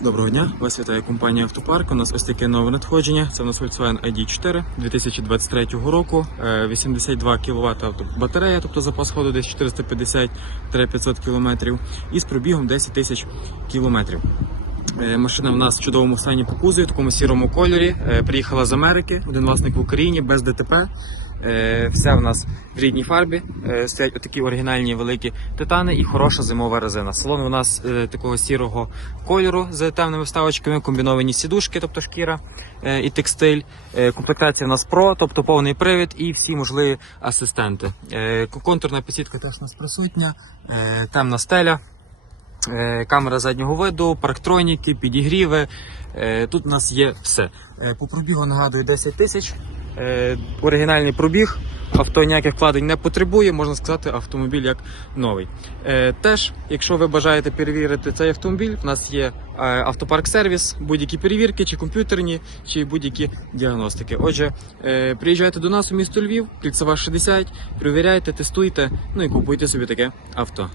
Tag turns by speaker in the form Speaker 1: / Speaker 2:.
Speaker 1: Доброго дня, вас вітає компанія Автопарк. У нас ось таке нове надходження. Це у нас Volkswagen ID4 2023 року. Е, 82 кВт батарея, тобто запас ходу десь 450-500 км і з пробігом 10 тисяч кілометрів. Е, Машина в нас в чудовому стані по кузові, в такому сірому кольорі. Е, Приїхала з Америки, один власник в Україні без ДТП. Е, Вся в нас в рідній фарбі. Е, Стоять отакі оригінальні великі титани і хороша зимова резина. Салон у нас е, такого сірого кольору з темними вставочками, комбіновані сідушки, тобто шкіра і текстиль. Комплектація в нас про, тобто повний привід і всі можливі асистенти. Контурна підсвітка теж у нас присутня, темна стеля. Камера заднього виду, парктроніки, підігріви. Тут у нас є все. По пробігу нагадую 10 тисяч. Е, Оригінальний пробіг. Авто ніяких вкладень не потребує, можна сказати, автомобіль як новий. Е, Теж, якщо ви бажаєте перевірити цей автомобіль, в нас є е, автопарк сервіс, будь-які перевірки, чи комп'ютерні, чи будь-які діагностики. Отже, приїжджайте до нас у місто Львів, кільцева 60, перевіряйте, тестуйте, ну і купуйте собі таке авто.